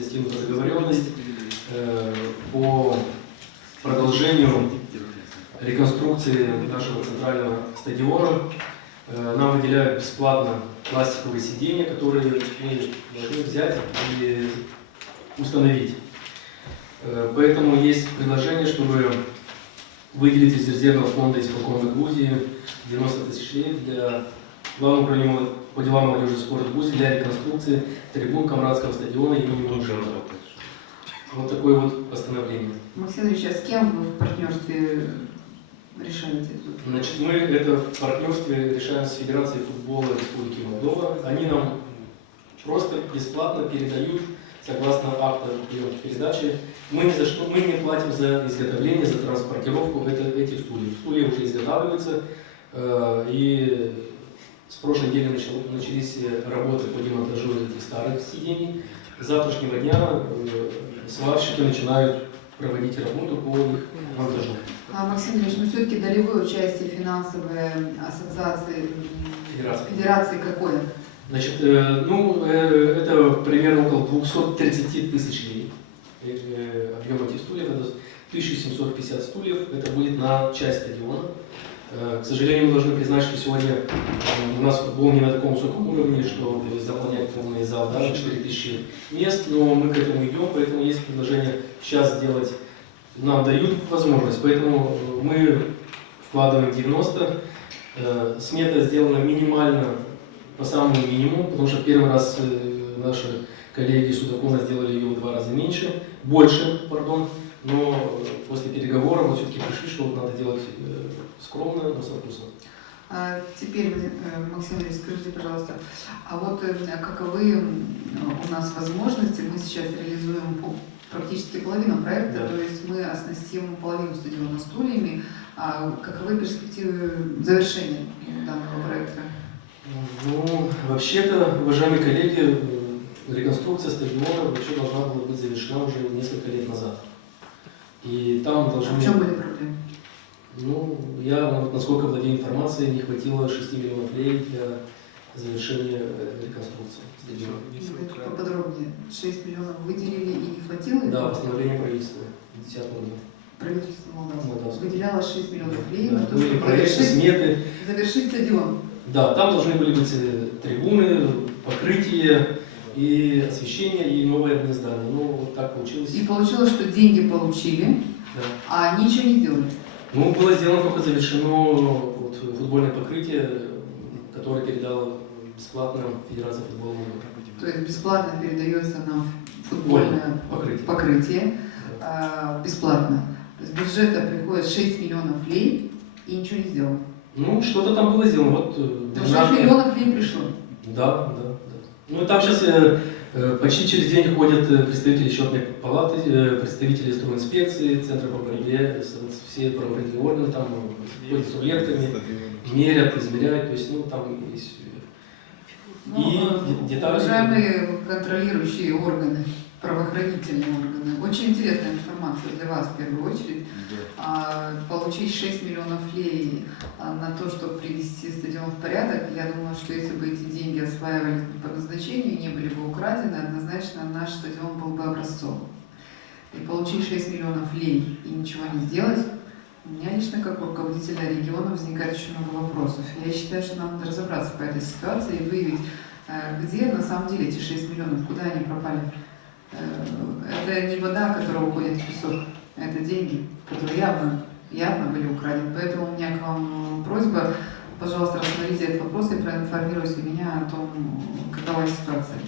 достигнута договоренность по продолжению реконструкции нашего центрального стадиона. Нам выделяют бесплатно пластиковые сиденья, которые мы должны взять и установить. Поэтому есть предложение, чтобы выделить из резервного фонда исполкома Грузии 90 тысяч лей для Главного управления по делам молодежи и спорта Грузии для реконструкции трибун Камрадского стадиона имени Мунженова. Вот такое вот постановление. Максим Ильич, а с кем вы в партнерстве решаете это? Значит, мы это в партнерстве решаем с Федерацией футбола Республики Молдова. Они нам просто бесплатно передают, согласно акту приемки передачи, мы не платим за изготовление, за транспортировку этих стульев. Стулья уже изготавливаются, и с прошлой недели начались работы по демонтажу этих старых сидений. С завтрашнего дня сварщики начинают проводить работу по их монтажу. Максим Ильич, ну все-таки долевое участие финансовой ассоциации Федерации какое? Значит, это примерно около 230 тысяч лей. Объем этих стульев, это 1750 стульев, это будет на часть стадиона. К сожалению, мы должны признать, что сегодня у нас футбол не на таком высоком уровне, что заполнять полный зал, даже 4000 мест, но мы к этому идем, поэтому есть предложение сейчас сделать, нам дают возможность, поэтому мы вкладываем 90, смета сделана минимально, по самому минимуму, потому что первый раз наши коллеги Судакона сделали ее в 2 раза больше, но после переговоров мы все-таки пришли, что надо делать скромно, но со вкусом. Теперь, Максим Ильич, скажите, пожалуйста, а вот каковы у нас возможности, мы сейчас реализуем практически половину проекта, да. То есть мы оснастим половину стадиона стульями, а каковы перспективы завершения данного проекта? Ну, вообще-то, уважаемые коллеги, реконструкция стадиона вообще должна была быть завершена уже несколько лет назад. И там должны... А в чем были проблемы? Ну, я, насколько владею информацией, не хватило 6 миллионов лей для завершения реконструкции стадиона. Поподробнее. 6 миллионов выделили и не хватило? Да, постановление правительства 2010 года. Правительство Молдавии Да. выделяло 6 миллионов лей Да, на то, были чтобы проекты, сметы. завершить стадион. Да, там должны были быть трибуны, покрытие и освещение, и новое здание. Ну, вот так получилось. И получилось, что деньги получили, Да. а ничего не сделали. Ну, было сделано только завершено вот, футбольное покрытие, которое передала бесплатно Федерация футбола. То есть бесплатно передается нам футбольное покрытие. Бесплатно. То есть бюджета приходит 6 миллионов лей и ничего не сделано. Ну, что-то там было сделано. Вот, 6 миллионов лей пришло. Да. Ну, там сейчас почти через день ходят представители счетной палаты, представители стройинспекции, Центра по борьбе, все правоохранительные органы, там ходят с рулетками, мерят, измеряют, то есть, ну, там есть... И детали... Уважаемые контролирующие органы, правоохранительные органы, очень интересная информация для вас в первую очередь. Получить 6 миллионов лей на то, чтобы привести стадион в порядок, я думаю, что если бы эти деньги осваивались по назначению, не были бы украдены, однозначно наш стадион был бы образцовым. И получить 6 миллионов лей и ничего не сделать, у меня лично как руководителя региона возникает очень много вопросов. Я считаю, что нам надо разобраться по этой ситуации и выявить, где на самом деле эти 6 миллионов, куда они пропали. Это не вода, которая уходит в песок, это деньги, которые явно были украдены. Поэтому у меня к вам просьба, пожалуйста, рассмотрите этот вопрос и проинформируйте меня о том, какова ситуация.